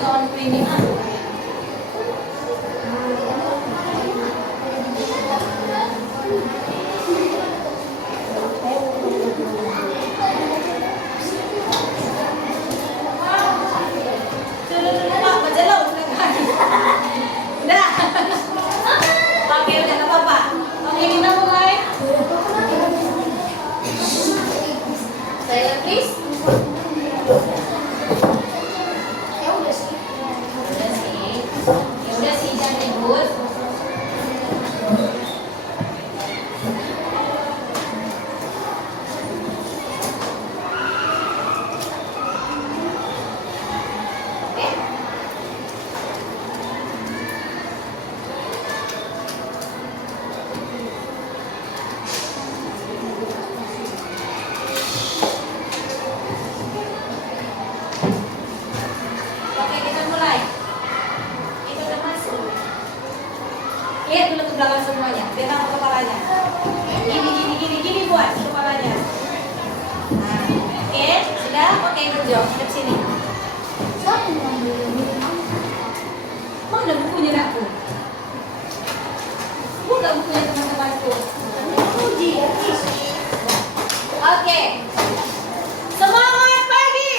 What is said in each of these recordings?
kawanku ini. Lihat dulu ke belakang semuanya, pegang kepalanya. Gini buat kepalanya. Nah, oke, sudah, oke, kerja, hadap sini. Mana bukunya nakku? Buka bukunya teman-temanku. Oke, semangat pagi.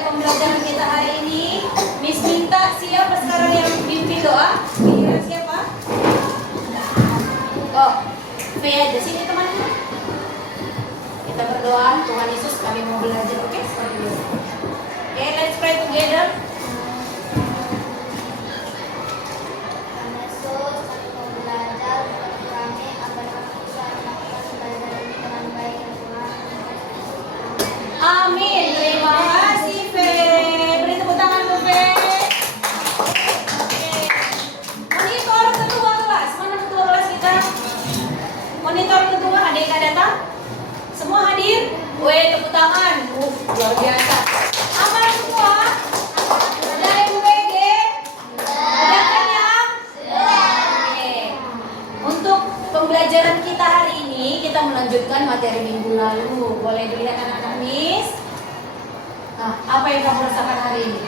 Pembelajaran kita hari ini, Miss minta siapa sekarang yang pimpin doa? Kira siapa? Oh, V aja sini teman-teman. Kita berdoa, Tuhan Yesus kami mau belajar, oke? Seperti biasa. Oke, let's pray together. Amin. Terima kasih, Fe. Beri tepuk tangan untuk Fe. Oke. Monitor ketua kelas. Mana ketua kelas kita? Monitor ketua, ada yang datang? Semua hadir? Weh, tepuk tangan. Luar biasa. Apa semua? Dari UPG? Sudah kenyang? Oke. Untuk pembelajaran kita hari ini, kita melanjutkan materi minggu lalu. Boleh dilihat anak-anak Miss? Nah, apa yang kamu rasakan hari ini?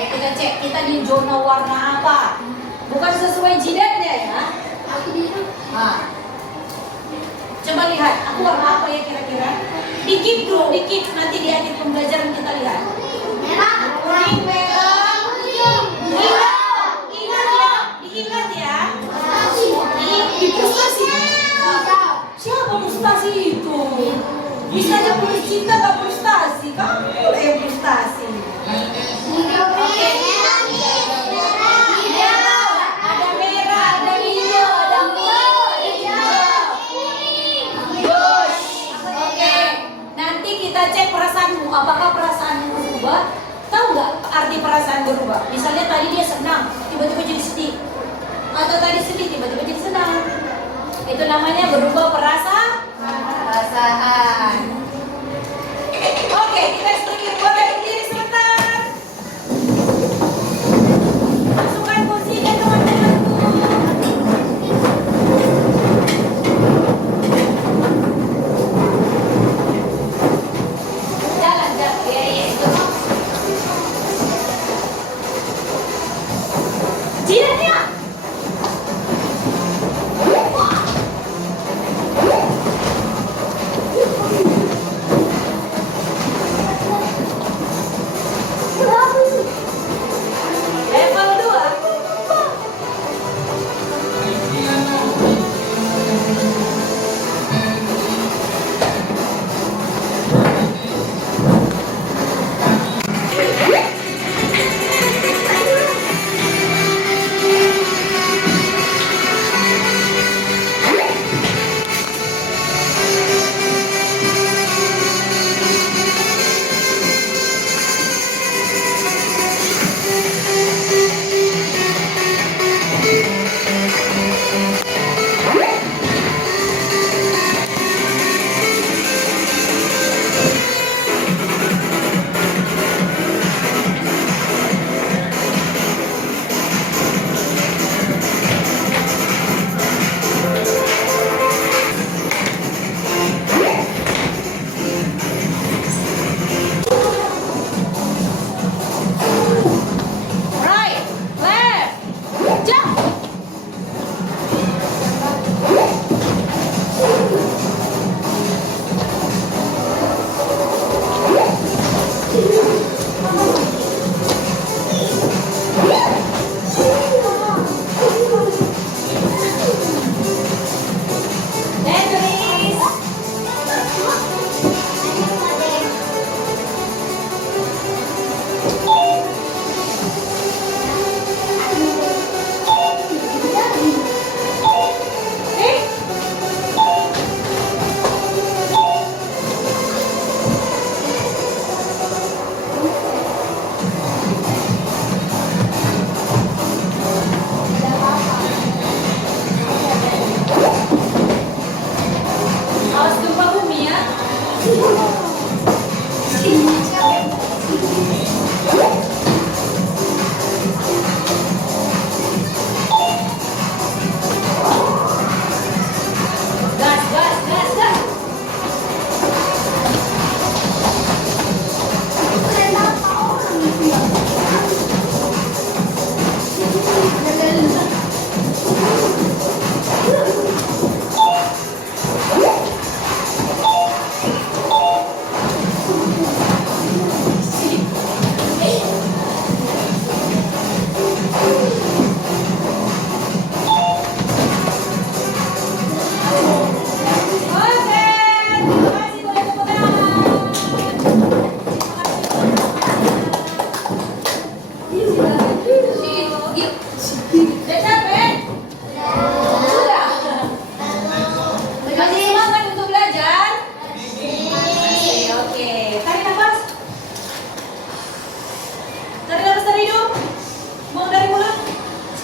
Ayo kita cek, kita di zona warna apa? Bukan sesuai jidatnya ya. Aku di Nah, coba lihat, aku warna apa ya kira-kira? Dikit dulu, dikit. Nanti di akhir pembelajaran kita lihat. merah, Kuning, merah, hijau, ingat ya, diingat ya. Di frustasi. Siapa frustasi itu? Bisa aja putus cinta gak frustasi. Kamu yang frustasi. Oke. Ada merah, ada hijau, ada Gosh. Oke. Nanti kita cek perasaanmu. Apakah perasaanmu berubah? Tahu nggak arti perasaan berubah? Misalnya tadi dia senang, tiba-tiba jadi sedih. Atau tadi sedih, tiba-tiba jadi senang. Itu namanya berubah perasaan. Oke, kita sedikit buat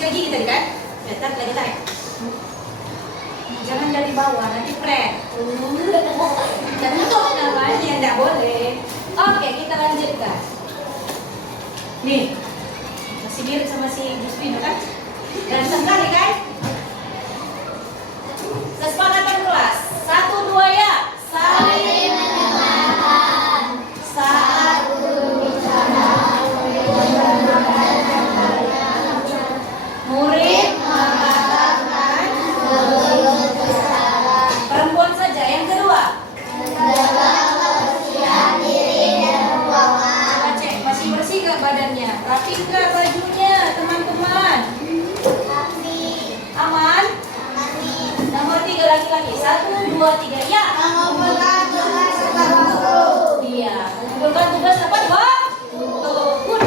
sikat gigi tadi kan? Lihat lagi tarik. Jangan dari bawah, nanti prank. Jatuh namanya, tidak boleh. Oke, kita lanjutkan. Nih, masih mirip sama si Guspino kan? Ganteng kali kan? Kesepakatan kelas. 1, 2 ya. Saling mendengarkan saat berbicara. Murid mengatakan perempuan saja. Yang kedua, menjaga kebersihan diri dan ruangan. Coba cek, masih bersih gak badannya? Rapi gak bajunya, teman-teman? Rapi. Aman? Amin. Nomor 3 laki-laki. 1, 2, 3 ya. Mengumpulkan tugas tepat waktu. Iya, mengumpulkan tugas tepat waktu. Good.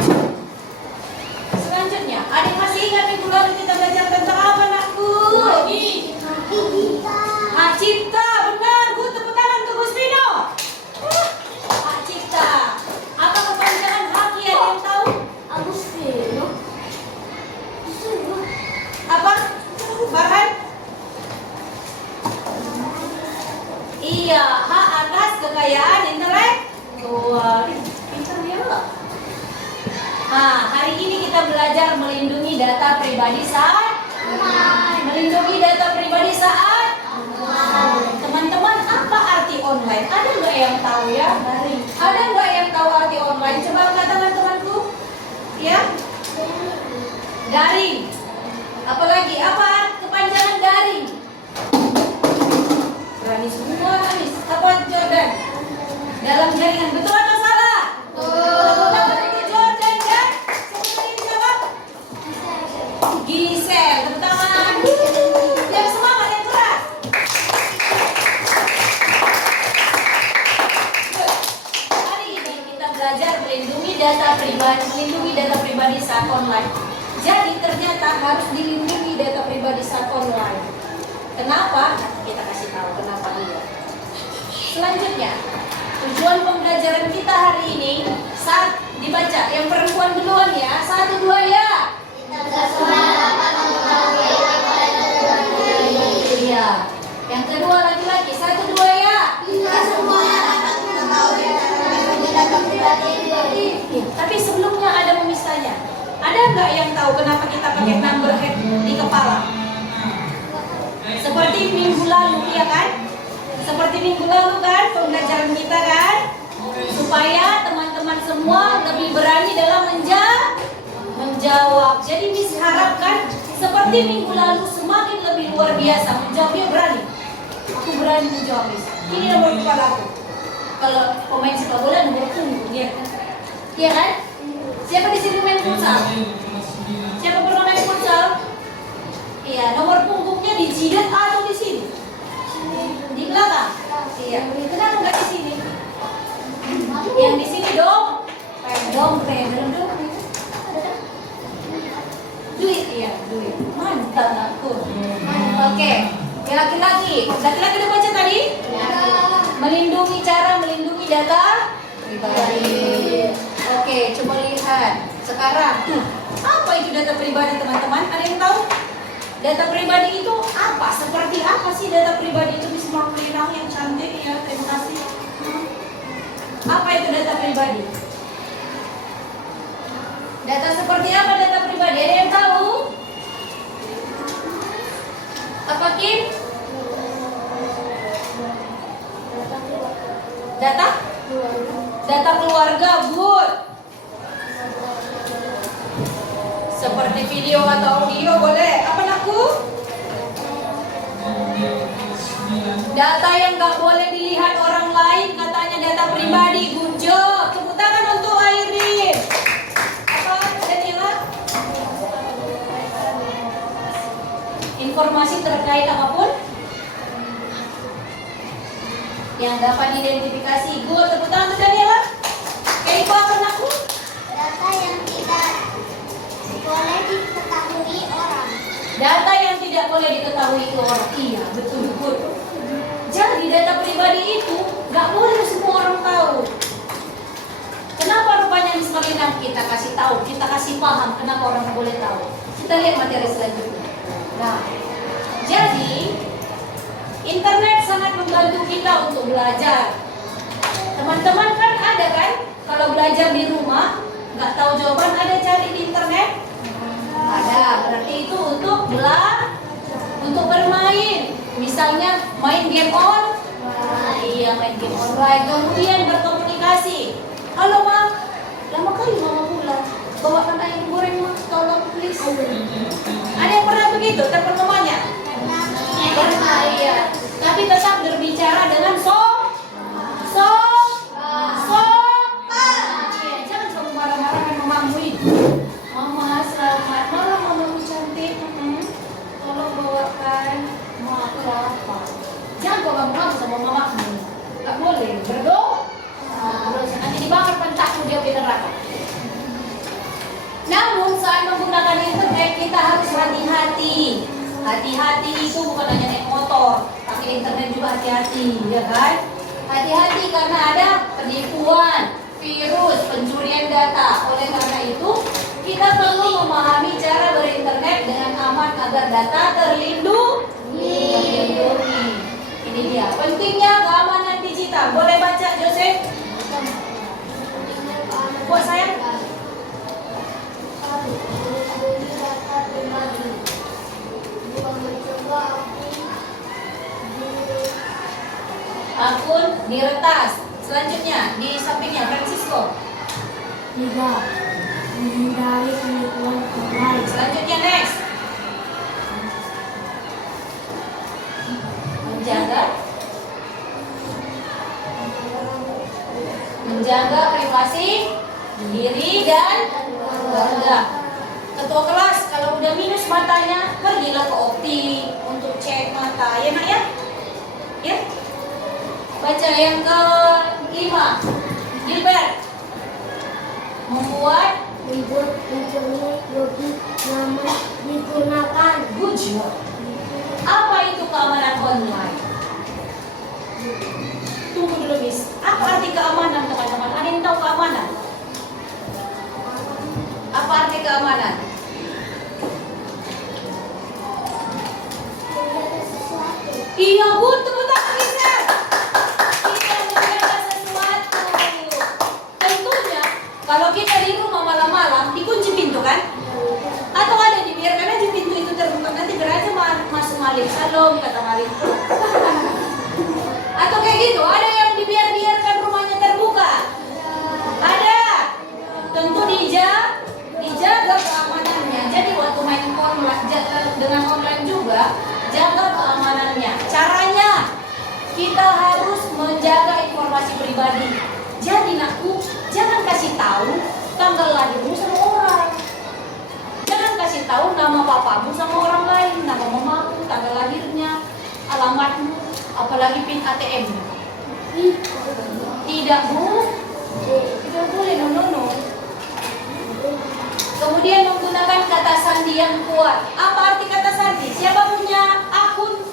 Selanjutnya, adik masih ingat minggu lalu kita belajar tentang apa, nakku? Hak cipta, benar. Good, tepuk tangan ke Guspino. Hak cipta. Apa kepanjangan hak ya, yang tahu? Agustino. Apa? Farhan? Iya, hak atas kekayaan intelektual. Pintar ya lo. Nah, hari ini kita belajar melindungi data pribadi saat melindungi data pribadi saat teman-teman, apa arti online? Ada nggak yang tahu ya? Ada nggak yang tahu arti online? Coba angkat tangan temanku. Ya? Daring. Apalagi apa kepanjangan daring? Berani semua Anis. Apa Jordan? Dalam jaringan, betul atau salah? Betul. Jordan kan? Sebutin siapa? Gisel. Tepuk tangan. Yang semangat, yang keras. Hari ini kita belajar melindungi data pribadi saat online. Jadi ternyata harus dilindungi data pribadi saat online. Kenapa? Kita kasih tahu kenapa iya. Selanjutnya, tujuan pembelajaran kita hari ini saat dibaca. Yang perempuan duluan ya. 1, 2 ya. Iya. Yang kedua laki-laki. 1, 2 ya. Tapi sebelumnya ada memisahnya. Ada nggak yang tahu kenapa kita pakai number head di kepala? Seperti minggu lalu, ya kan? Seperti minggu lalu kan pembelajaran kita kan? Supaya teman-teman semua lebih berani dalam menjawab. Jadi Miss harapkan seperti minggu lalu semakin lebih luar biasa menjawabnya berani. Aku berani menjawab Miss. Ini nomor kepala aku. Kalau pemain sepak bola nomor punggung, ya kan? Iya kan? Siapa di sini main futsal? Siapa pernah main futsal? Iya, nomor punggungnya di jidat atau di sini? Di belakang. Iya. Kenapa nggak di sini? Yang di sini dong. Dong, dalam dong. Duit, iya, duit. Mantap aku. Oke. Yang laki-laki. Laki-laki udah baca tadi? Cara melindungi data pribadi. Oke, coba lihat. Sekarang, apa itu data pribadi teman-teman? Ada yang tahu? Data pribadi itu apa? Seperti apa sih data pribadi itu? Bisa Marlina yang cantik ya, terima kasih. Apa itu data pribadi? Data seperti apa data pribadi? Ada yang tahu? Apa Kim? Data keluarga, good. Seperti video atau audio boleh. Apa nakku? Data yang nggak boleh dilihat orang lain katanya data pribadi. Good job. Tepuk tangan untuk Airin. Apa Daniela? Informasi terkait apapun yang dapat diidentifikasi. Good. Tepuk tangan untuk Daniela. Kayak itu apa nakku? Data yang tidak boleh diketahui orang. Data yang tidak boleh diketahui orang. Iya, betul. Jadi data pribadi itu nggak boleh semua orang tahu. Kenapa rupanya misalnya kita kasih tahu, kita kasih paham kenapa orang boleh tahu? Kita lihat materi selanjutnya. Nah, jadi internet sangat membantu kita untuk belajar. Teman-teman kan ada kan? Kalau belajar di rumah, nggak tahu jawaban, ada cari di internet? Ada. Berarti itu untuk untuk bermain. Misalnya main game on. Iya, main game online. Kemudian berkomunikasi. Halo Ma, lama kali Mama pulang. Bawakan ayam goreng Ma, tolong please. Ada yang pernah begitu? Telepon mamanya? Pernah, iya. Tapi tetap berbicara dengan iya, jangan selalu marah-marah dengan mamamu itu. Mama, selamat malam mamamu cantik. Tolong bawakan apa? Jangan bawa kamu sama mamamu. Gak boleh. Berdoa. Nanti dibakar pentakmu dia di neraka. Namun saat menggunakan internet kita harus hati-hati. Hati-hati itu bukan hanya naik motor, pakai internet juga hati-hati, ya kan? Hati-hati karena ada penipuan, virus, pencurian data. Oleh karena itu, kita perlu memahami cara berinternet dengan aman agar data terlindungi. Ini dia, pentingnya keamanan digital. Boleh baca, Joseph? Buat saya. Akun diretas. Selanjutnya di sampingnya Francisco. 3. Menghindari penipuan online. Selanjutnya next. Menjaga privasi diri dan keluarga. Ketua kelas kalau udah minus matanya pergilah ke optik untuk cek mata, ya nak ya? Ya. Baca yang ke-5. Gilbert. Membuat internet lebih nyaman digunakan. Good job. Apa itu keamanan online? Tunggu dulu, Miss. Apa arti keamanan, teman-teman? Ada yang tahu keamanan? Apa arti keamanan? Iya, good. Tepuk tangan, Mister. Kita menjaga sesuatu. Tentunya, kalau kita di rumah malam-malam, dikunci pintu kan? Atau ada dibiarkan aja pintu itu terbuka, nanti beraja masuk maling. Salam, kata maling. Atau kayak gitu, ada yang dibiarkan rumahnya terbuka? Ada. Tentu dijaga keamanannya. Jadi waktu main online dengan online juga, jaga keamanannya. Caranya, kita harus menjaga informasi pribadi. Jadi nakku, jangan kasih tahu tanggal lahirmu sama orang. Jangan kasih tahu nama papamu sama orang lain, nama mamamu, tanggal lahirnya, alamatmu, apalagi PIN ATM. Tidak, Bu. Tidak boleh, no. Kemudian menggunakan kata sandi yang kuat. Apa arti kata sandi? Siapa punya akun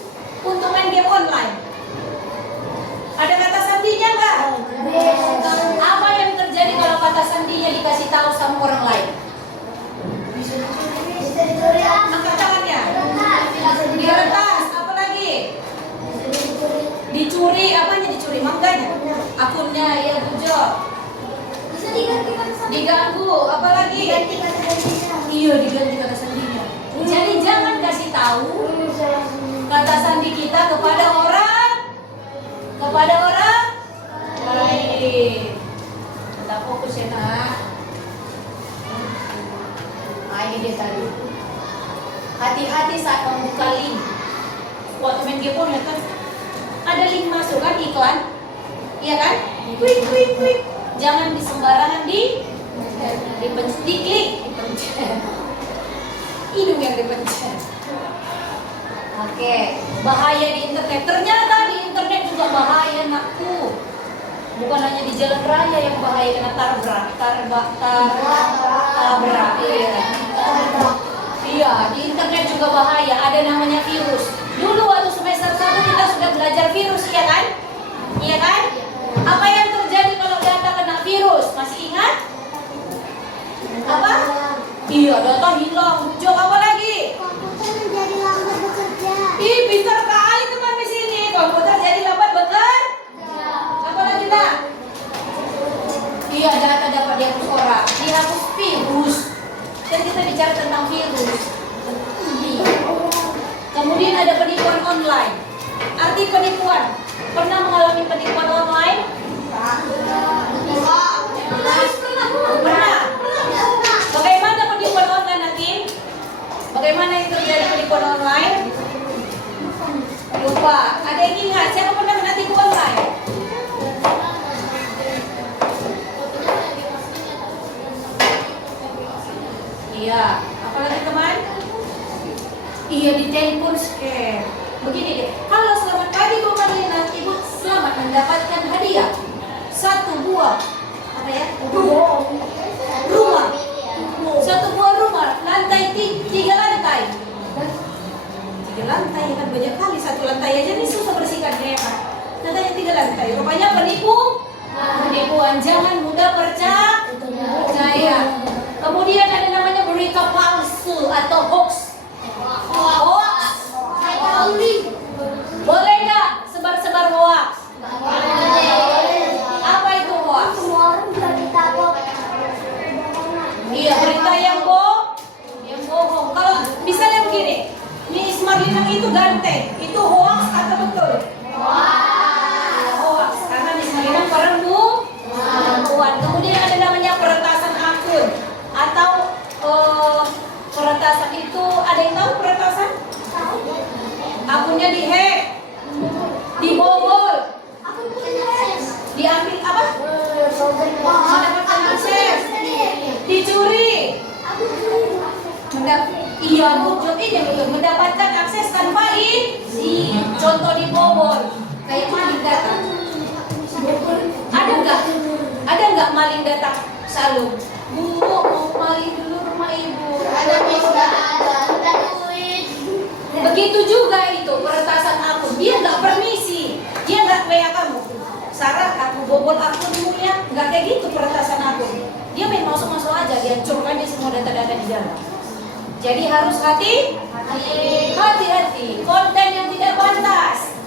untuk main game online? Ada kata sandinya enggak? Apa yang terjadi kalau kata sandinya dikasih tahu sama orang lain? Angkat tangannya. Diretas. Apa lagi? Dicuri. Apanya dicuri? Mangganya? Akunnya, ya, bujo. Bisa diganti kata sandi. Diganggu. Apa lagi? Iya, diganti kata sandinya. Jadi jangan kasih tahu kata sandi kita kepada orang lain. Kita fokus ya, nak. Nah, ini dia tadi. Hati-hati saat membuka link. Waktu main game ya kan, ada link masuk kan, iklan, iya kan? Klik. Jangan sembarangan diklik, dipencet. Hidung yang dipencet. Oke, bahaya di internet. Ternyata di internet juga bahaya, nakku. Bukan hanya di jalan raya yang bahaya, kena tabrak. Iya, di internet juga bahaya. Ada namanya virus. Dulu waktu semester 1 kita sudah belajar virus, iya kan? Iya kan? Apa yang terjadi kalau data kena virus? Masih ingat? Apa? Iya, data hilang. Jok apa lagi? Anti penipuan. Pernah mengalami penipuan online? Pernah. Bagaimana penipuan online Hakim? Bagaimana yang terjadi penipuan online? Lupa. Ada yang ingat? Siapa pernah kena tipu online? Iya. Apalagi teman? Iya, di telepon scam. Begini deh. Halo, selamat pagi Bu Marlina. Ibu selamat mendapatkan hadiah. 1 buah apa ya? Rumah. 1 buah rumah. Lantai 3 lantai. 3 lantai kan banyak kali. 1 lantai aja nih susah bersihkannya ya kan. Lantai 3 lantai. Rupanya penipuan. Jangan mudah percaya. Kemudian ada namanya berita palsu atau hoax. Boleh nggak sebar-sebar hoax? Apa itu hoax? Semua orang jadi takut. Iya, berita yang bohong. Kalau misalnya begini, Miss Marlina itu ganteng, itu hoax atau betul? Hoax, karena Miss Marlina perempuan. Kemudian ada namanya peretasan akun atau peretasan itu ada yang tahu peretasan? Akunnya dihack, dibobol, diambil apa? Mendapatkan akses, dicuri. Iya, betul ini betul. Mendapatkan akses tanpa izin. Contoh dibobol, kayak maling data. Ada nggak maling data? Selalu. Bu, mau maling dulu rumah ibu. Ada duit. Begitu juga itu peretasan akun. Dia nggak permisi, dia nggak WA kamu. Sarah, aku bobol akunmu ya. Nggak kayak gitu peretasan akun. Dia main masuk aja, dia hancurkan dia semua data-data di dalam. Jadi harus hati-hati. Konten yang tidak pantas.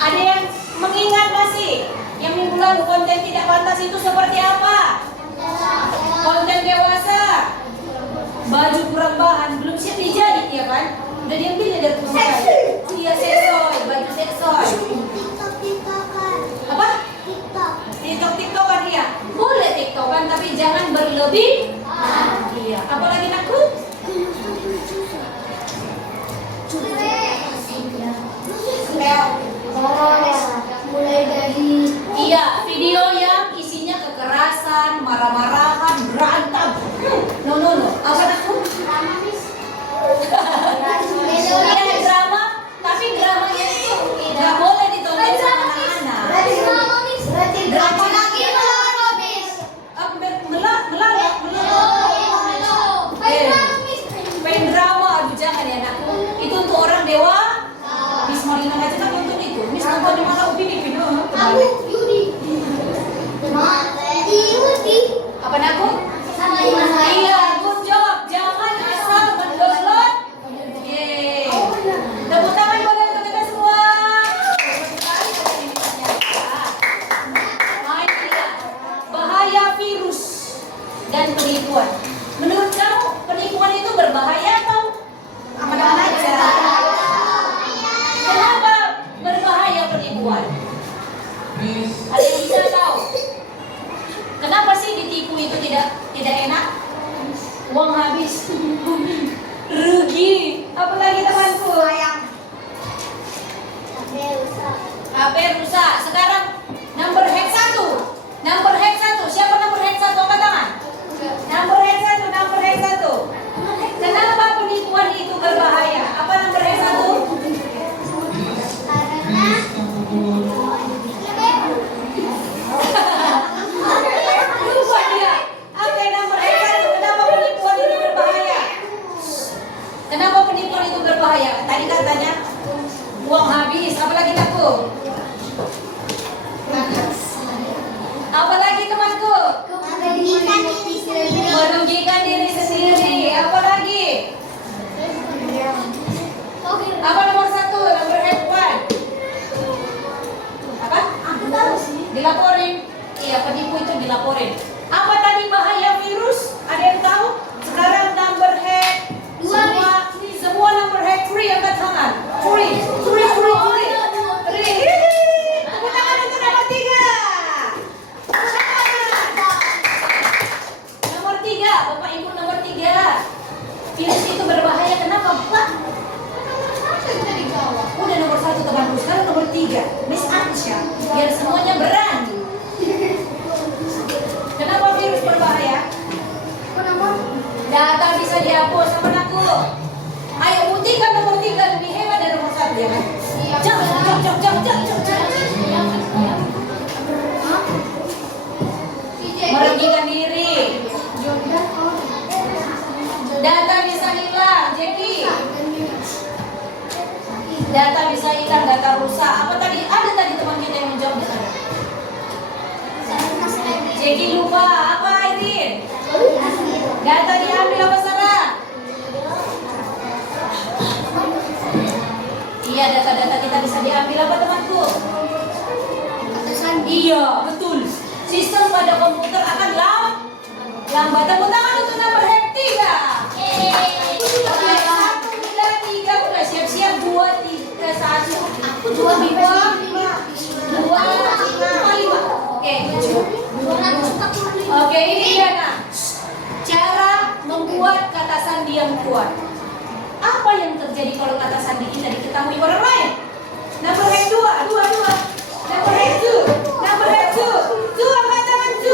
Ada yang mengingat masih? Yang minggu lalu konten tidak pantas itu seperti apa? Konten dewasa. Baju kurang bahan, belum siap dijahit ya kan? Udah diambilnya dari rumah. Iya, seksoy, baju seksoy. Apa? TikTok-TikTokan iya. Boleh TikTokan tapi jangan berlebih. Iya. Apalagi nakut? Mulai dari video yang isinya kekerasan, marah-marahan, berantem. No. Apa nakut? Iya, drama, tapi dramanya itu nggak boleh ditonton sama anak-anak. Drama lagi Main drama, aduh jangan ya anakku. Itu untuk orang dewa. Miss Marlina aja kan nonton itu. Miss nonton di mana Upin Ipin? Yudi. Apa nakku? Iya, good job. Jangan asal mendownload. Yeay. Tepuk tangan boleh untuk kita semua. Bahaya virus dan penipuan. Menurut kamu penipuan itu berbahaya atau aman-aman aja? Kenapa berbahaya penipuan? Ada yang bisa tahu? Kenapa sih ditipu itu tidak enak? Uang habis, rugi. Apalagi temanku? HP rusak. Sekarang number hack 1. Siapa number hack 1? Angkat tangan. Number hack 1. Kenapa penipuan itu berbahaya? Apa number hack 1? Lupa dia. Oke, number hack 1. Kenapa penipuan itu berbahaya? Kenapa penipuan itu berbahaya? Tadi katanya uang habis. Apalagi aku? Apalagi temanku? Merugikan diri sendiri. Apalagi? Apa nomor 1? Nomor hack 1. Apa? Dilaporin. Iya, penipu itu dilaporin. Apa tadi bahaya virus? Ada yang tahu? Sekarang number hack. Semua number hack free, angkat tangan. Free. bertiga, Miss Ansya, biar semuanya berani. Kenapa virus berbahaya? Data bisa dihapus sama aku. Ayo buktikan nomor 3 lebih hebat dari nomor 1 ya kan? Jom. Merugikan diri. Data bisa hilang, Jeki. Data bisa hilang, data rusak. Apa tadi? Ada tadi teman kita yang menjawab di sana. Jeki lupa. Apa Airin? Data diambil apa Sarah? Iya, data-data kita bisa diambil apa temanku? Iya, betul. Sistem pada komputer akan lambat. Tepuk tangan untuk nomor 3. Oke, 1, 2, 3. Udah siap-siap. 2, 3, 1. 2, 5. Oke. Oke, ini dia nah. Cara membuat kata sandi yang kuat. Apa yang terjadi kalau kata sandi kita diketahui orang lain? Nomor 2. Nomor 2. Angkat tangan 2.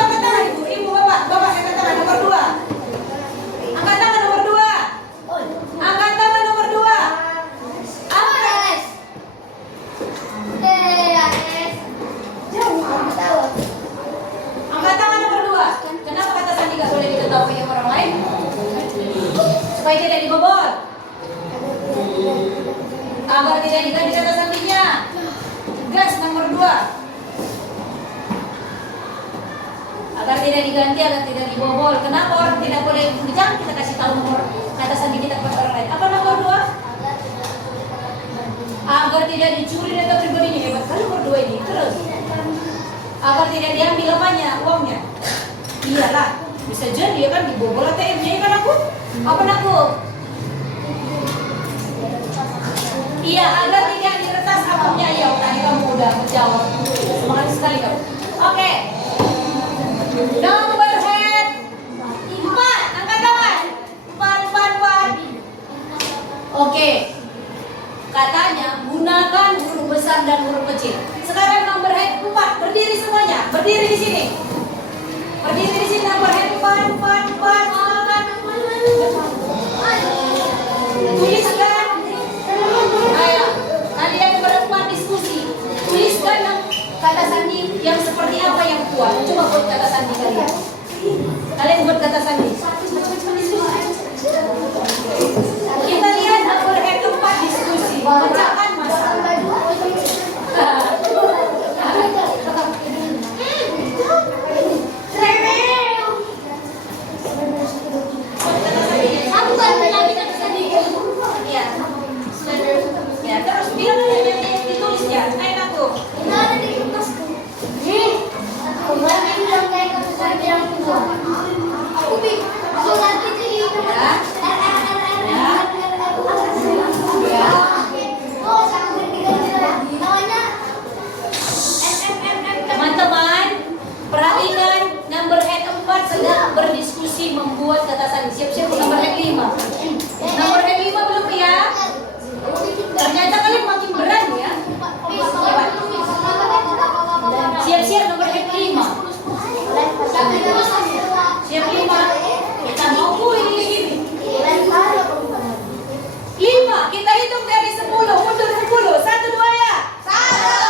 Angkat tangan ibu bapak angkat tangan nomor 2. Angkat tangan nomor 2. Angkat tangan nomor 2. Angkat tangan nomor 2. Kenapa kata sandi gak boleh diketahui orang lain? Supaya tidak dibobol. Agar tidak diganti kata sandinya. Gas nomor 2. Agar tidak diganti, agar tidak dibobol. Kenapa orang tidak boleh? Jangan kita kasih tahu nomor kata sandi kita kepada orang lain. Apa nomor 2? Agar tidak dicuri data pribadinya. Hebat kali nomor 2 ini. Terus agar tidak diambil apanya, uangnya. Iyalah, bisa jadi ya kan dibobol ATM-nya ya kan aku? Apa aku? Iya, agar tidak diretas akunnya. Ya, tadi kamu udah menjawab. Semangat sekali kamu. Oke. Nomor head 4. Angkat tangan. 4. Oke. Katanya gunakan huruf besar dan huruf kecil. Sekarang nomor head 4. Berdiri semuanya. Berdiri di sini. Berdiri di sini nomor head 4. Tuliskan. Ayo, kalian berempat diskusi. Tuliskan kata sandi yang seperti apa yang kuat. Coba buat kata sandi kalian. Kalian buat kata sandi. Kita lihat nomor head 4 diskusi. Pecahkan masalah. Ya, terus bilang aja yang ditulis ya. Enak tuh. Teman-teman, perhatikan number head 4 sedang berdiskusi membuat kata sandi. Siap-siap nomor head 5. Nomor head 5 belum ya? Ternyata kalian makin berani ya. Siap-siap nomor head 5. Siap 5. Kita mau ini gini. 5. Kita hitung dari 10. Mundur 10. 1, 2 ya. 1,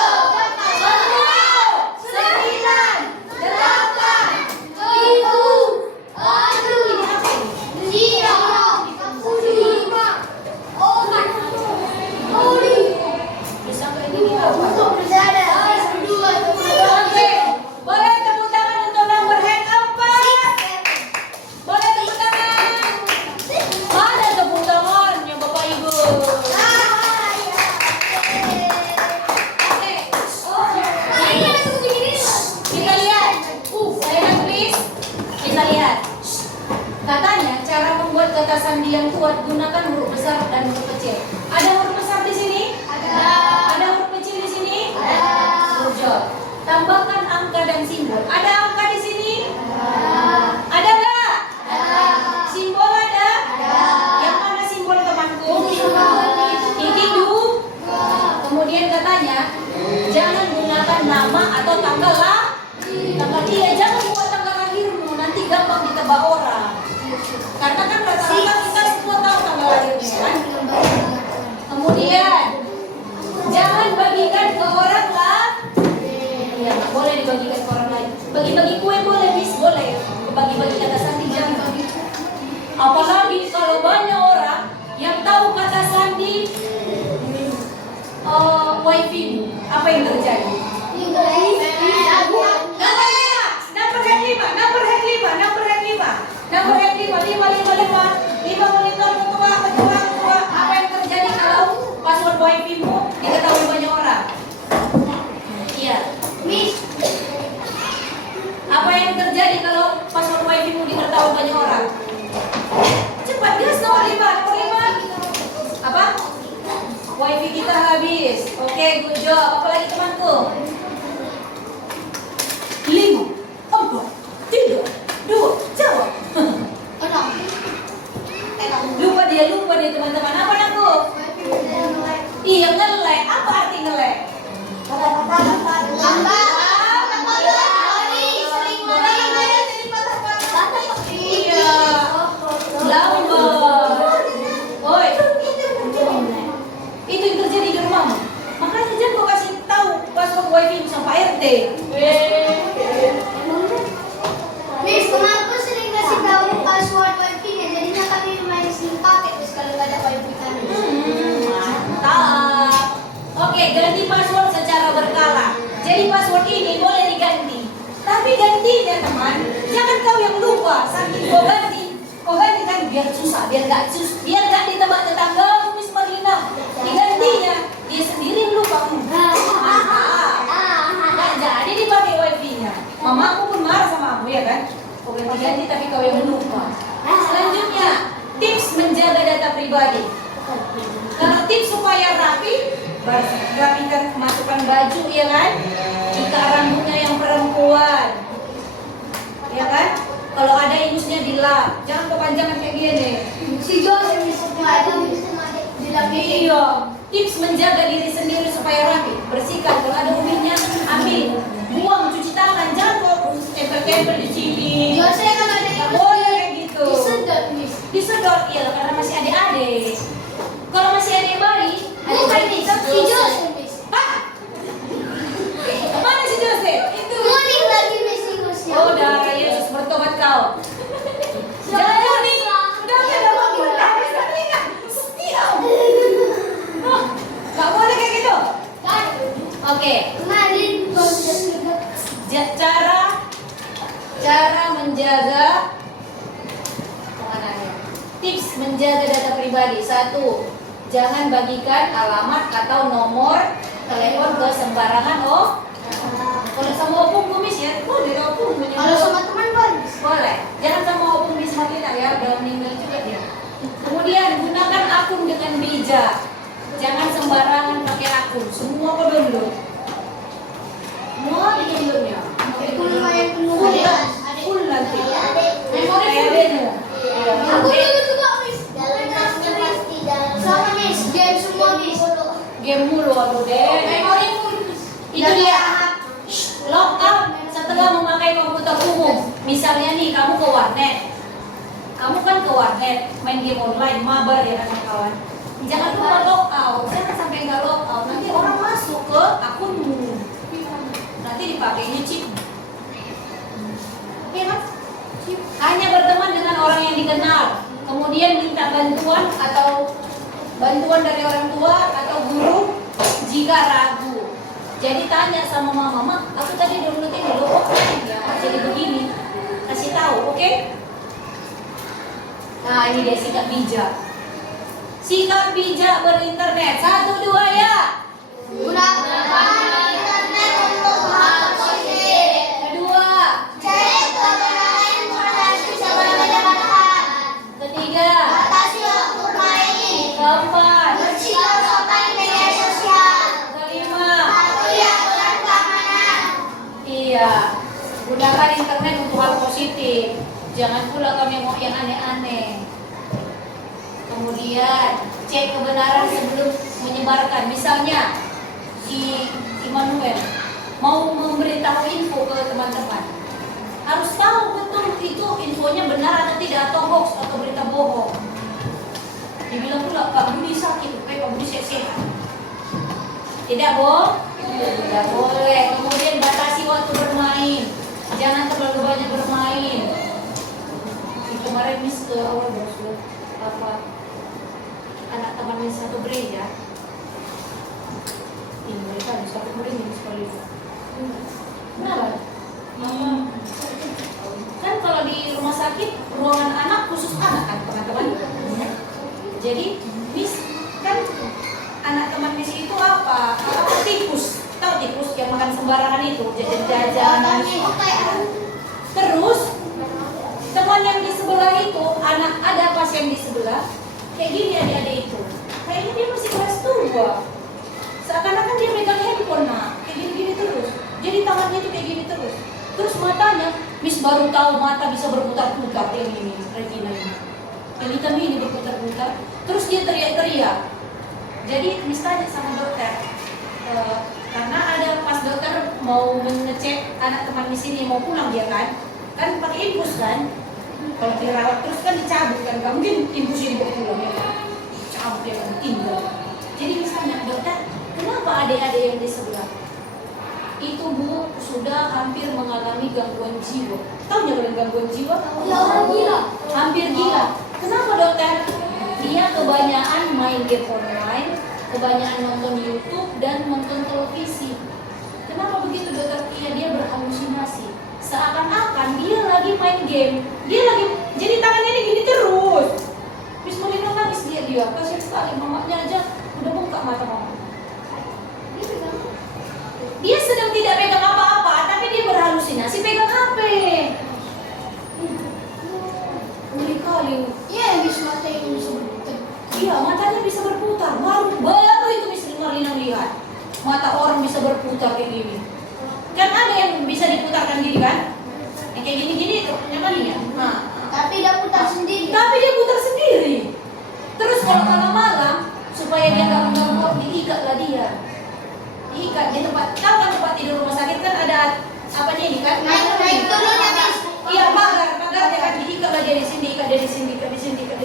Apalagi kalau banyak orang yang tahu kata sandi wifi, apa yang terjadi? Lima monitor ketua. Apa yang terjadi kalau password wifi-mu diketahui banyak orang? Iya. Apa yang terjadi kalau password wifi-mu diketahui banyak orang? Cepat, gas nomor 5. Apa? Wifi kita habis. Oke, good job. Apa lagi temanku? 5, 4, 3, 2, jawab. Lupa dia teman-teman. Apa aku? Iya, nge-lag. Apa arti nge-lag? Iya. Lambat. Oi. Itu yang terjadi di rumahmu. Makanya jangan kau kasih tahu password wifi sama RT. Miss, kemarin aku sering kasih tahu password wifi-nya, jadinya kami main SIM paket terus kalau nggak ada wifi kami. Mantap. Oke, ganti password secara berkala. Jadi password ini boleh diganti. Tapi gantinya teman, jangan kau yang lupa. Saking kau ganti kan biar susah, biar nggak ditebak tetangga, Miss Marlina. Digantinya, dia sendiri yang lupa. Nggak jadi dipakai wifi-nya. Mamaku pun marah sama aku ya kan. Kau ganti tapi kau yang lupa. Selanjutnya, tips menjaga data pribadi. Kalau tips supaya rapi, rapikan masukkan baju ya kan. Jika rambutnya yang perempuan, ya kan. Kalau ada ingusnya dilap, jangan kepanjangan kayak gini. Si Jose nggak ada dilap. Iya. Tips menjaga diri sendiri supaya rapi, bersihkan. Kalau ada umurnya, ambil, buang, cuci tangan, jangan kok tempel-tempel di sini. Jose kalau ada Nggak boleh kayak gitu. disedot, Miss. Disedot ya karena masih adik-adik. Kalau masih adik bayi, Bukan adik Miss, si Jose, Miss. Hah? Mana si Joseph? Itu. Kuning lagi Miss ingusnya. Oh, darah Yesus bertobat kau. Jangan nih. Udah bangun. Setiap. Oh, nggak boleh kayak gitu. Oke. Kemarin Cara menjaga kemana ya? Tips menjaga data pribadi. 1. Jangan bagikan alamat atau nomor telepon ke sembarangan. Kalau sama opung kumis ya, boleh opung punya. kalau sama teman boleh. Boleh. Jangan sama opung Miss Marlina ya, udah meninggal juga dia. Kemudian gunakan akun dengan bijak. Jangan sembarangan pakai akun. Semua kau download. Semua di downloadnya. Full nanti. Memori full. Aku dulu juga Miss. Sama Miss, game semua Miss. Game mulu aduh deh. Memori full Miss. Itu dia. Log out setelah memakai komputer umum. Misalnya nih kamu ke warnet. Kamu kan ke warnet main game online, mabar ya kan kawan. Jangan lupa log out. Jangan sampai nggak log out. Nanti orang masuk ke akunmu. Nanti dipakainya chip. Oke mas? Hanya berteman dengan orang yang dikenal. Kemudian minta bantuan atau bantuan dari orang tua atau guru jika ragu. Jadi tanya sama mama, aku tadi downloadin dulu, ya jadi begini. Kasih tahu, oke? Nah ini dia sikap bijak. Sikap bijak berinternet. 1, 2 ya. Gunakan internet untuk hal positif. Kedua. Cari kebenaran informasi sebelum mendapatkan. Ketiga. Batasi waktu main. Keempat. Bersikap sopan di media sosial. Kelima. Patuhi aturan keamanan. Iya. Gunakan internet untuk hal positif. Jangan pula kami mau yang aneh-aneh. Kemudian cek kebenaran sebelum menyebarkan. Misalnya si Immanuel mau memberitahu info ke teman-teman, harus tahu betul itu infonya benar atau tidak, atau hoax atau berita bohong. Dibilang pula Pak Budi sakit, supaya Pak Budi sehat. Tidak tidak boleh. Kemudian batasi waktu bermain, jangan terlalu banyak bermain. Itu kemarin Miss ke awal bosku apa anak temannya satu gereja. Ini mereka harus dapat merinding sekali. Kenapa? Kan kalau di rumah sakit ruangan anak khusus anak kan teman-teman. Jadi Miss kan anak teman Miss itu apa tikus, tahu tikus yang makan sembarangan itu jajan-jajan. Terus teman yang di sebelah itu anak ada pasien di sebelah kayak gini adik-adik itu kayaknya dia masih kelas 2 seakan-akan dia megang handphone kayak gini-gini terus jadi tangannya itu kayak gini terus matanya Miss baru tahu mata bisa berputar-putar kayak gini retina ini yang hitam ini berputar-putar terus dia teriak-teriak jadi Miss tanya sama dokter karena ada pas dokter mau mengecek anak teman Miss ini mau pulang dia kan pakai infus kan kalau dirawat terus kan dicabut kan gak mungkin infusnya dibawa pulang ya kan cabut ya kan tinggal jadi misalnya dokter kenapa adik-adik yang di sebelah itu Bu sudah hampir mengalami gangguan jiwa tahu nggak gangguan jiwa? Gila. Hampir gila kenapa dokter? Dia kebanyakan main game online kebanyakan nonton YouTube dan nonton televisi kenapa begitu dokter? Iya dia berhalusinasi seakan-akan dia lagi main game dia lagi jadi tangannya ini gini terus Miss Molina nangis dia kasihan sekali mamanya aja udah buka mata mama dia sedang tidak pegang apa-apa tapi dia berhalusinasi pegang HP ngeri kali Iya, Miss mata yang bisa berputar. iya matanya bisa berputar baru itu Miss Molina lihat mata orang bisa berputar kayak gini kan ada yang bisa diputarkan gini kan yang kayak gini-gini itu nyaman ya Tapi dia putar sendiri. terus kalau malam-malam supaya dia nggak mengganggu diikatlah dia diikat di tempat tahu kan tempat tidur rumah sakit kan ada apa nih ini kan Naik turun ya, Miss. iya pagar dia kan diikatlah dia di sini ikat dia di sini ikat di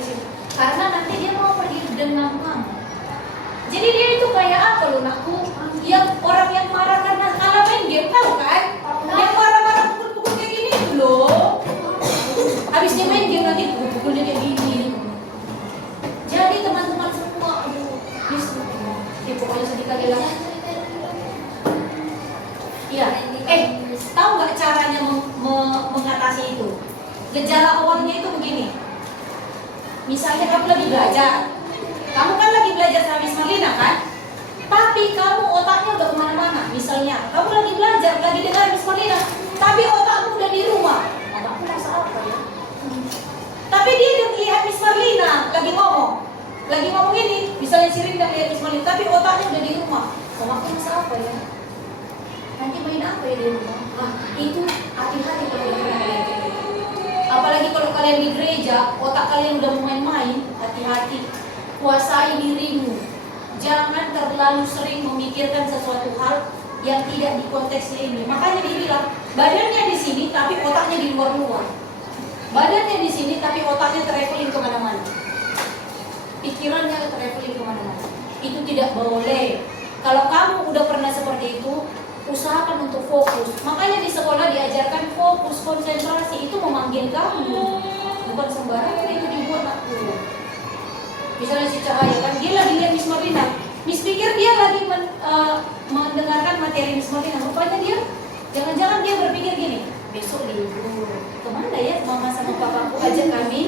sini karena nanti dia mau pergi dengan kamu jadi dia itu kayak apa loh nakku yang orang yang marah karena kalah main game tahu kan yang marah-marah pukul-pukul kayak gini itu loh habis dia main game nanti pukul-pukulnya kayak gini jadi teman-teman semua aduh Miss ya pokoknya sedih kali lah iya tahu nggak caranya mengatasi itu gejala awalnya itu begini misalnya kamu lagi belajar kamu kan lagi belajar sama Miss Marlina kan tapi kamu otaknya udah kemana-mana misalnya kamu lagi belajar lagi dengar Miss Marlina tapi otakmu udah di rumah otakmu rasa apa ya tapi dia udah lihat Miss Marlina lagi ngomong ini misalnya si Rinda lihat Miss Marlina tapi otaknya udah di rumah otakmu rasa apa ya nanti main apa ya di rumah itu hati-hati kalau kalian apalagi kalau kalian di gereja otak kalian udah main-main hati-hati kuasai dirimu jangan terlalu sering memikirkan sesuatu hal yang tidak di konteksnya ini. Makanya dia bilang, badannya di sini tapi otaknya di luar-luar. Badannya di sini tapi otaknya traveling kemana-mana. Pikirannya traveling kemana-mana. Itu tidak boleh. Kalau kamu udah pernah seperti itu, usahakan untuk fokus. Makanya di sekolah diajarkan fokus, konsentrasi. Itu memanggil kamu. Bukan sembarangan itu dibuat aku. Misalnya si Cahaya kan, dia lagi lihat Miss Marlina. Miss pikir dia lagi mendengarkan materi Miss Marlina. Rupanya dia, jangan-jangan dia berpikir gini, besok libur, kemana ya mama sama papaku ajak kami?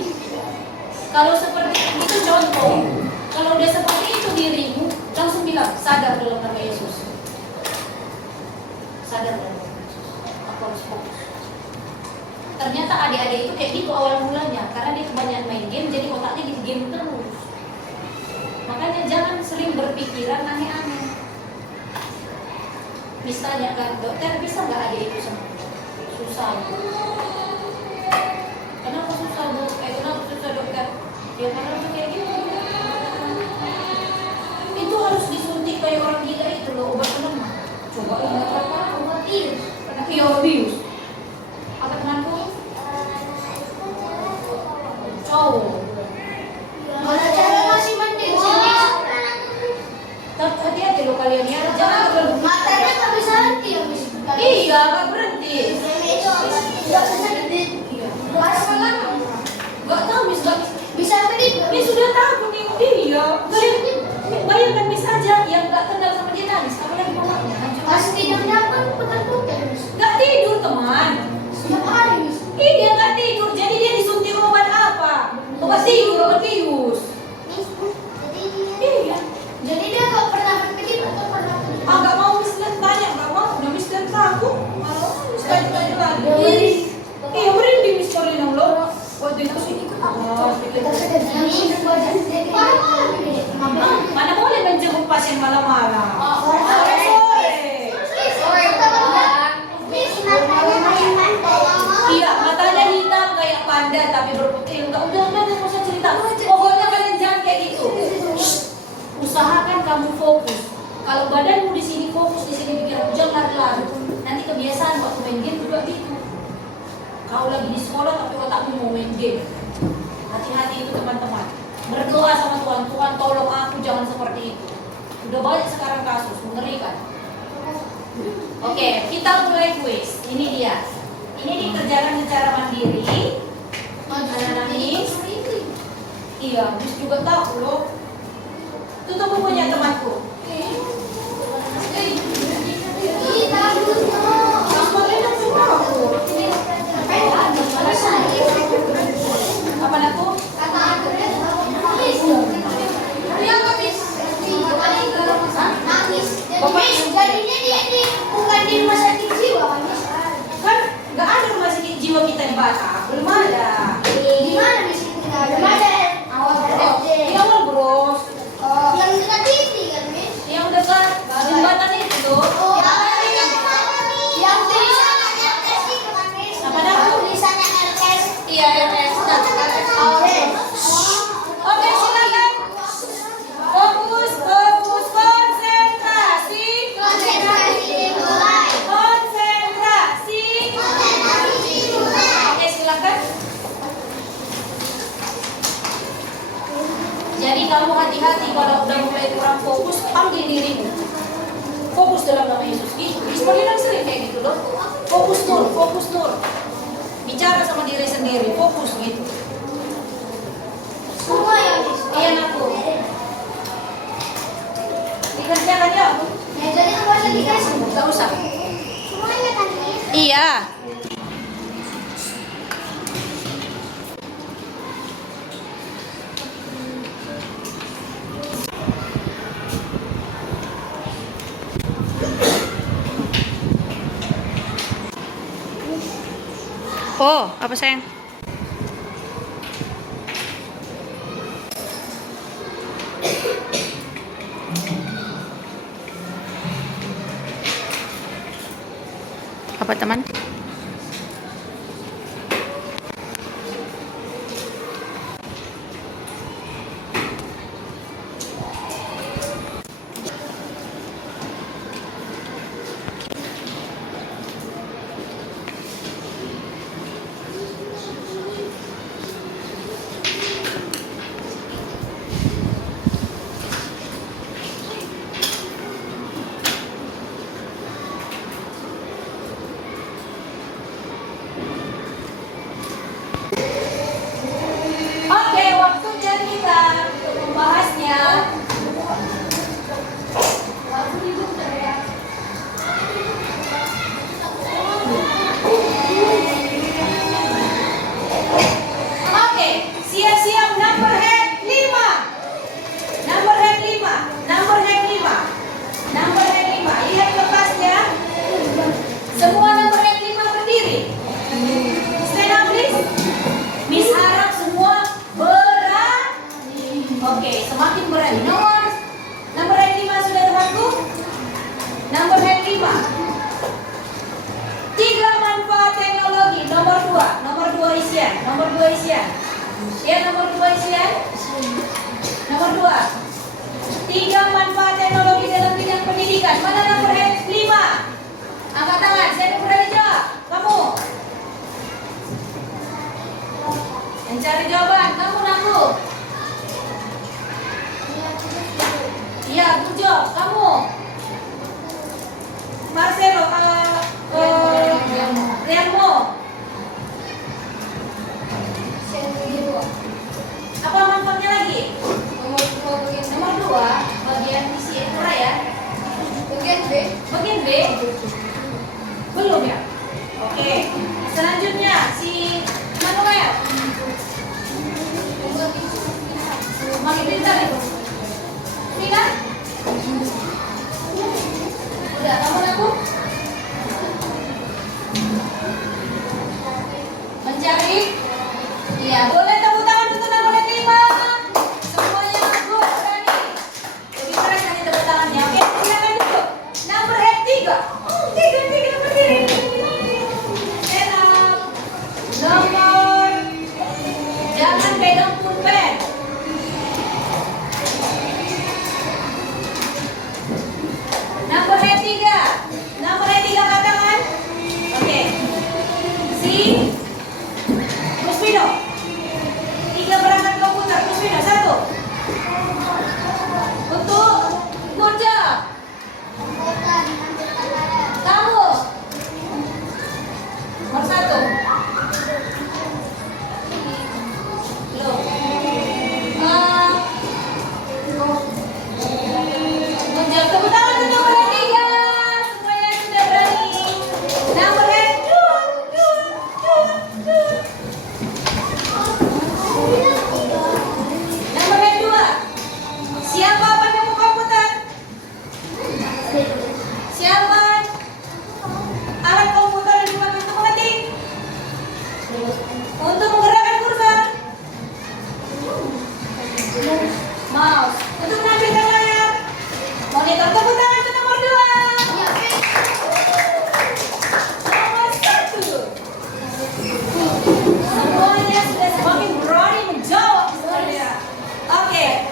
Kalau seperti itu contoh, kalau udah seperti itu dirimu, langsung bilang, sadar dalam nama Yesus. Sadar dalam nama Yesus. Aku harus fokus. Ternyata adik-adik itu kayak gitu awal mulanya, karena dia kebanyakan main game, jadi otaknya di game terus. Makanya jangan sering berpikiran aneh-aneh. Misalnya kan, dokter bisa nggak adik itu sembuh? Susah. Kenapa susah Bu? Kenapa susah dokter? Ya karena itu kayak gitu. Itu harus disuntik kayak orang gila itu loh, obat penenang. Coba apa? Obat bius. Iya bius. Apa temanku? Cowok. Mana cara masih mending sih? Hati-hati loh kalian ya, jangan terlalu Matanya nggak bisa henti ya, Miss. iya, nggak berhenti. Nggak bisa henti. Iya. Nggak Mana boleh menjenguk pasien malam-malam? Sore-sore. Iya, matanya hitam kayak panda tapi berputih. Udah, nggak usah cerita. Pokoknya kalian jangan kayak gitu. Usahakan kamu fokus. Kalau badanmu di sini fokus, di sini pikiran jangan lari-lari. Nanti kebiasaan waktu main game juga gitu. Kau lagi di sekolah tapi otakmu mau main game. Hati-hati itu teman-teman. Berdoa sama Tuhan, Tuhan tolong aku jangan seperti itu. Udah banyak sekarang kasus, mengerikan. Oke, kita mulai kuis. Ini dia. Ini dikerjakan secara mandiri. Anak-anak Miss. Iya, Miss juga tahu loh. Tutup bukunya temanku. Apa aku? Jadinya dia bukan di rumah sakit jiwa, Miss. Kan nggak ada rumah sakit jiwa kita di Batam, belum ada. Di mana di situ? Belum ada. Awal Di awal bros, yang dekat TV kan, Miss? yang dekat jembatan itu tuh. Oh, yang tulisannya RS itu kan, Miss? Apa namanya? Tulisannya RS. Iya, RS. Oke, silakan. Fokus, konsentrasi. Oke, silakan. Jadi kamu hati-hati kalau udah mulai kurang fokus, panggil dirimu. Fokus dalam nama Yesus. Ismail sering kayak gitu loh. Fokus nur. Bicara sama diri sendiri, fokus gitu. Semua yang Miss. Iya aku. Dikerjakan ya. Mejanya nggak usah dikasih. Gak usah. Semuanya kan, Miss? Iya. Oh, apa sayang? Apa teman? Oke, waktunya kita untuk membahasnya. Oke, siap-siap number head 5. Number head 5. Number head 5. Number head 5. Lihat kertasnya. Semua number head 5 berdiri. Stand up please. Miss harap semua berani. Oke, semakin berani. Nomor head 5 sudah temanku. Nomor head 5. 3 manfaat teknologi. Nomor 2 isian. Ya, nomor 2 isian. Nomor 2. 3 manfaat teknologi dalam bidang pendidikan. Mana nomor head 5? Angkat tangan. Saya mau berani jawab. Kamu. Mencari jawaban. Kamu naku. Iya, good job. Kamu. Marcelo, Rianmo. Apa manfaatnya lagi? Nomor 2, bagian isi ya. Bagian B. Belum ya? Oke. Selanjutnya si Manuel. Makin pintar itu. Ini kan? Udah, kamu aku? Mencari? Iya, boleh tepuk tangan untuk nomor 5. Untuk Murja, kamu nomor 1. Loh. Murja, tepuk tangan untuk nomor 3. Semuanya sudah berani. Nomor 2. Siapa penemu komputer? Siapa alat komputer yang digunakan untuk mengetik? Untuk menggerakkan kursor? Mouse. Untuk menampilkan layar? Monitor. Tepuk tangan untuk nomor 2. Nomor 1. Semuanya sudah semakin berani menjawab sebenarnya. Oke,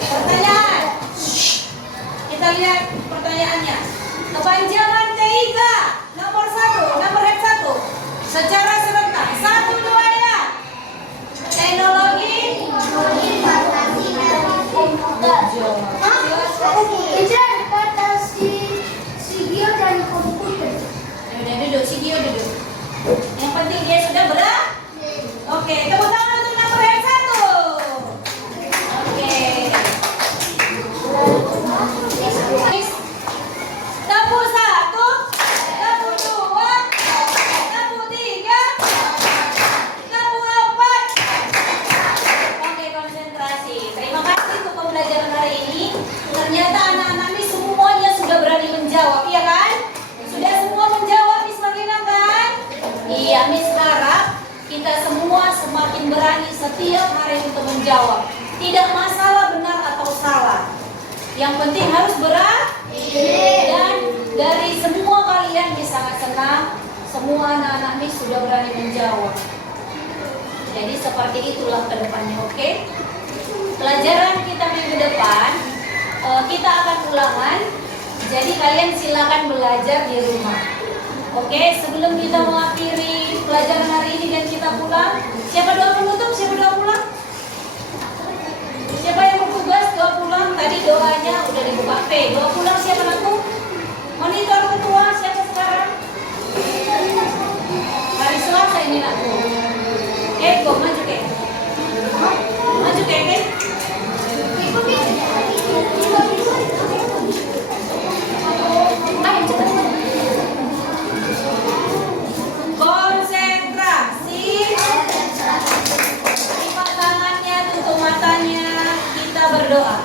pertanyaan. Kita lihat pertanyaannya. Kepanjangan TIK nomor 1, nomor 1. Secara serentak. 1, 2 ya. Teknologi. Udah duduk, si Gio duduk. Yang penting dia sudah berat. Oke, tepuk tangan untuk nomor 1. Oke. Tepuk 1, tepuk 2, tepuk 3, tepuk 4. Oke, konsentrasi. Terima kasih untuk pembelajaran hari ini. Ternyata anak-anak ini semuanya sudah berani menjawab, iya kan? Sudah semua menjawab, Miss Marlina kan? Iya, Miss harap kita semua semakin berani setiap hari untuk menjawab. Tidak masalah benar atau salah. Yang penting harus berani. Dan dari semua kalian Miss sangat senang, semua anak-anak Miss sudah berani menjawab. Jadi seperti itulah ke depannya, oke? Pelajaran kita minggu depan, kita akan ulangan. Jadi kalian silakan belajar di rumah. Oke, sebelum kita mengakhiri pelajaran hari ini dan kita pulang, siapa doa penutup? Siapa doa pulang? Siapa yang bertugas doa pulang? Tadi doanya udah dibuka P. Doa pulang siapa aku? Monitor ketua siapa sekarang? Hari Selasa ini aku. Go maju ke. Maju ke. Konsentrasi. Lipat tangannya, tutup matanya, kita berdoa.